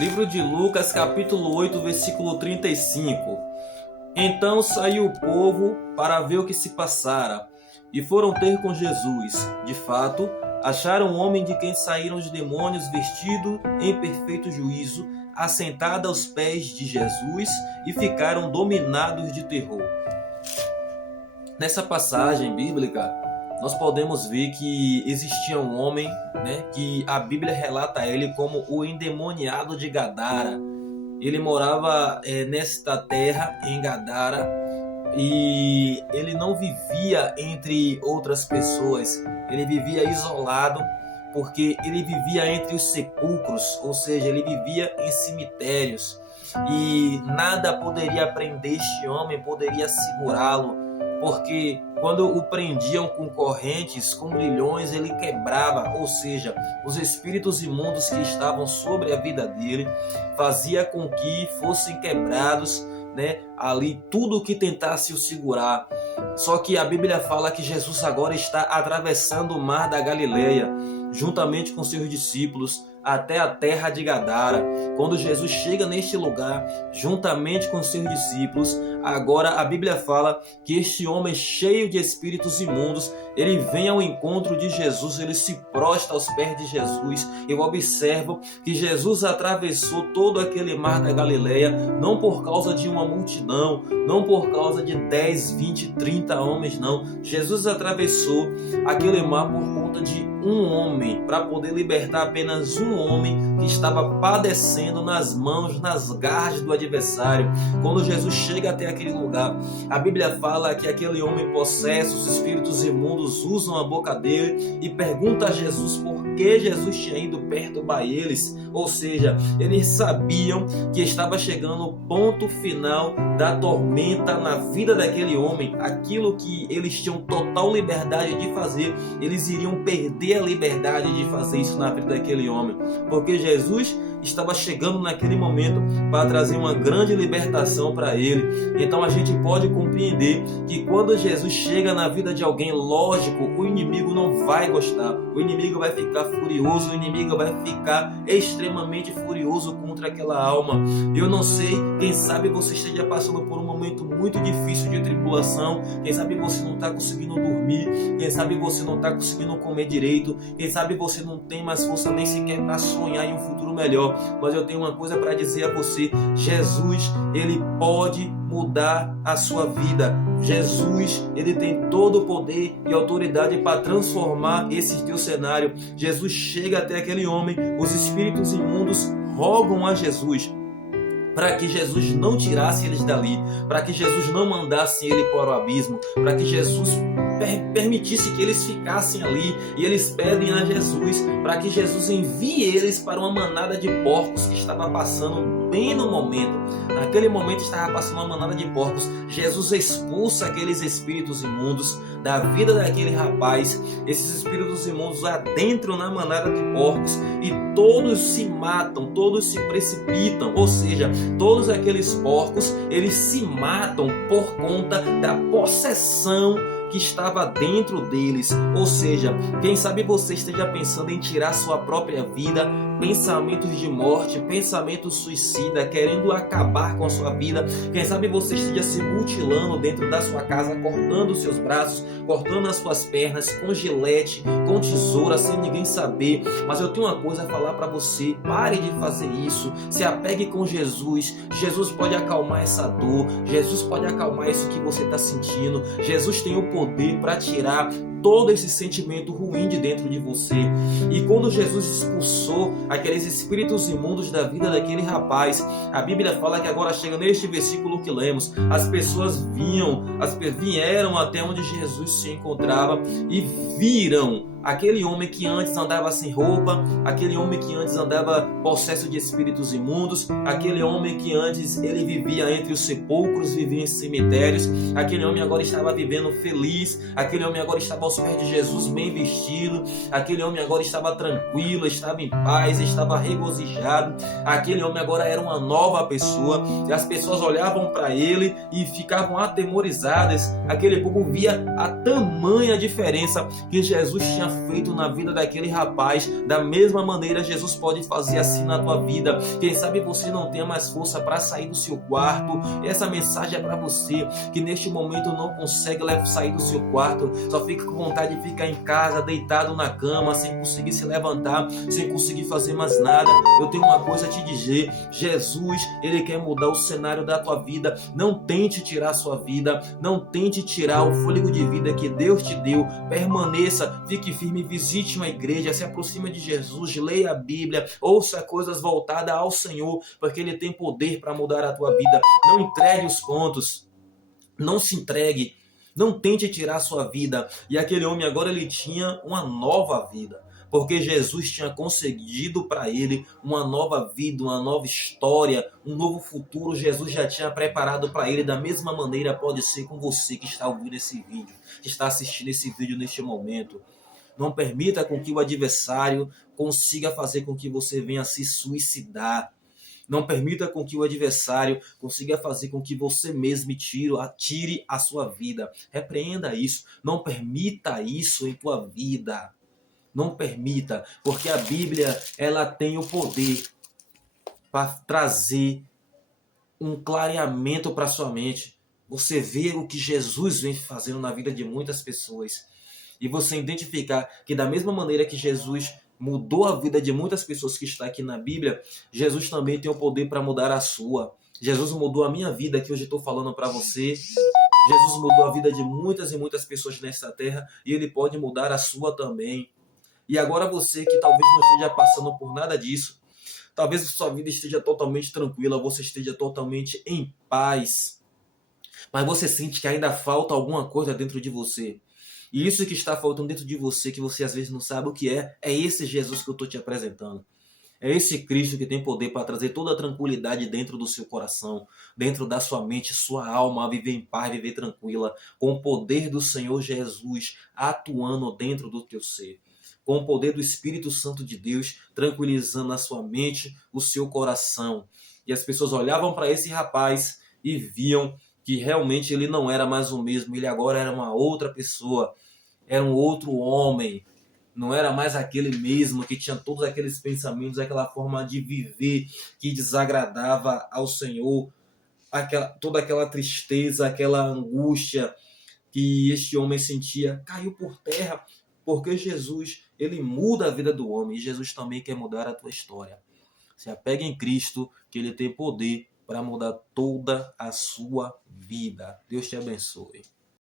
Livro de Lucas, capítulo 8, versículo 35. Então saiu o povo para ver o que se passara, e foram ter com Jesus. De fato, acharam um homem de quem saíram os demônios, vestido em perfeito juízo, assentado aos pés de Jesus, e ficaram dominados de terror. Nessa passagem bíblica, nós podemos ver que existia um homem, que a Bíblia relata ele como o endemoniado de Gadara. Ele morava nesta terra, em Gadara, e ele não vivia entre outras pessoas. Ele vivia isolado, porque ele vivia entre os sepulcros, ou seja, ele vivia em cemitérios. E nada poderia prender este homem, poderia segurá-lo, porque quando o prendiam com correntes, com grilhões, ele quebrava, ou seja, os espíritos imundos que estavam sobre a vida dele, fazia com que fossem quebrados, ali tudo que tentasse o segurar. Só que a Bíblia fala que Jesus agora está atravessando o mar da Galileia, juntamente com seus discípulos, até a terra de Gadara. Quando Jesus chega neste lugar, juntamente com seus discípulos, agora a Bíblia fala que este homem cheio de espíritos imundos, ele vem ao encontro de Jesus, ele se prostra aos pés de Jesus. Eu observo que Jesus atravessou todo aquele mar da Galileia, não por causa de uma multidão, não por causa de 10, 20, 30 homens, não. Jesus atravessou aquele mar por conta de um homem, para poder libertar apenas um homem que estava padecendo nas mãos, nas garras do adversário. Quando Jesus chega até aquele lugar, a Bíblia fala que aquele homem possesso, os espíritos imundos usam a boca dele e pergunta a Jesus por que Jesus tinha ido perturbar eles. Ou seja, eles sabiam que estava chegando o ponto final da tormenta na vida daquele homem. Aquilo que eles tinham total liberdade de fazer, eles iriam perder a liberdade de fazer isso na vida daquele homem, porque Jesus estava chegando naquele momento para trazer uma grande libertação para ele. Então a gente pode compreender que quando Jesus chega na vida de alguém, lógico, o inimigo não vai gostar, o inimigo vai ficar furioso, o inimigo vai ficar extremamente furioso contra aquela alma. Eu não sei, quem sabe você esteja passando por um momento muito difícil de tribulação, quem sabe você não está conseguindo dormir, quem sabe você não está conseguindo comer direito, quem sabe você não tem mais força nem sequer para sonhar em um futuro melhor. Mas eu tenho uma coisa para dizer a você: Jesus, ele pode mudar a sua vida. Jesus, ele tem todo o poder e autoridade para transformar esse teu cenário. Jesus chega até aquele homem, os espíritos imundos rogam a Jesus para que Jesus não tirasse eles dali, para que Jesus não mandasse ele para o abismo, para que Jesus permitisse que eles ficassem ali. E eles pedem a Jesus para que Jesus envie eles para uma manada de porcos que estava passando bem no momento. Naquele momento estava passando uma manada de porcos. Jesus expulsa aqueles espíritos imundos da vida daquele rapaz. Esses espíritos imundos adentram na manada de porcos e todos se matam, todos se precipitam. Ou seja, todos aqueles porcos, eles se matam por conta da possessão que estava dentro deles. Ou seja, quem sabe você esteja pensando em tirar sua própria vida, pensamentos de morte, pensamentos suicida, querendo acabar com a sua vida. Quem sabe você esteja se mutilando dentro da sua casa, cortando os seus braços, cortando as suas pernas com gilete, com tesoura, sem ninguém saber. Mas eu tenho uma coisa a falar para você: pare de fazer isso, se apegue com Jesus. Jesus pode acalmar essa dor, Jesus pode acalmar isso que você está sentindo. Jesus tem o poder para tirar todo esse sentimento ruim de dentro de você. E quando Jesus expulsou aqueles espíritos imundos da vida daquele rapaz, a Bíblia fala que agora chega neste versículo que lemos, as pessoas vieram até onde Jesus se encontrava e viram aquele homem que antes andava sem roupa, aquele homem que antes andava possesso de espíritos imundos, aquele homem que antes ele vivia entre os sepulcros, vivia em cemitérios, aquele homem agora estava vivendo feliz, aquele homem agora estava aos pés de Jesus bem vestido, aquele homem agora estava tranquilo, estava em paz, estava regozijado, aquele homem agora era uma nova pessoa, e as pessoas olhavam para ele e ficavam atemorizadas. Aquele povo via a tamanha diferença que Jesus tinha feito na vida daquele rapaz, da mesma maneira Jesus pode fazer assim na tua vida. Quem sabe você não tenha mais força para sair do seu quarto. Essa mensagem é para você que neste momento não consegue sair do seu quarto, só fica com vontade de ficar em casa, deitado na cama, sem conseguir se levantar, sem conseguir fazer mais nada. Eu tenho uma coisa a te dizer: Jesus, ele quer mudar o cenário da tua vida. Não tente tirar a sua vida, não tente tirar o fôlego de vida que Deus te deu. Permaneça, fique firme, visite uma igreja, se aproxime de Jesus, leia a Bíblia, ouça coisas voltadas ao Senhor, porque ele tem poder para mudar a tua vida. Não entregue os pontos, não se entregue, não tente tirar a sua vida. E aquele homem agora ele tinha uma nova vida, porque Jesus tinha concedido para ele uma nova vida, uma nova história, um novo futuro. Jesus já tinha preparado para ele. Da mesma maneira pode ser com você que está ouvindo esse vídeo, que está assistindo esse vídeo neste momento. Não permita com que o adversário consiga fazer com que você venha se suicidar. Não permita com que o adversário consiga fazer com que você mesmo tire a sua vida. Repreenda isso. Não permita isso em tua vida. Não permita, porque a Bíblia ela tem o poder para trazer um clareamento para sua mente. Você vê o que Jesus vem fazendo na vida de muitas pessoas. E você identificar que da mesma maneira que Jesus mudou a vida de muitas pessoas que está aqui na Bíblia, Jesus também tem o poder para mudar a sua. Jesus mudou a minha vida, que hoje estou falando para você. Jesus mudou a vida de muitas e muitas pessoas nesta terra, e ele pode mudar a sua também. E agora você que talvez não esteja passando por nada disso, talvez sua vida esteja totalmente tranquila, você esteja totalmente em paz, mas você sente que ainda falta alguma coisa dentro de você. E isso que está faltando dentro de você, que você às vezes não sabe o que é esse Jesus que eu estou te apresentando. É esse Cristo que tem poder para trazer toda a tranquilidade dentro do seu coração, dentro da sua mente, sua alma, a viver em paz, viver tranquila, com o poder do Senhor Jesus atuando dentro do teu ser. Com o poder do Espírito Santo de Deus, tranquilizando a sua mente, o seu coração. E as pessoas olhavam para esse rapaz e viam que realmente ele não era mais o mesmo, ele agora era uma outra pessoa, era um outro homem, não era mais aquele mesmo que tinha todos aqueles pensamentos, aquela forma de viver que desagradava ao Senhor, toda aquela tristeza, aquela angústia que este homem sentia, caiu por terra, porque Jesus, ele muda a vida do homem, e Jesus também quer mudar a tua história. Se apegue em Cristo, que ele tem poder para mudar toda a sua vida. Deus te abençoe.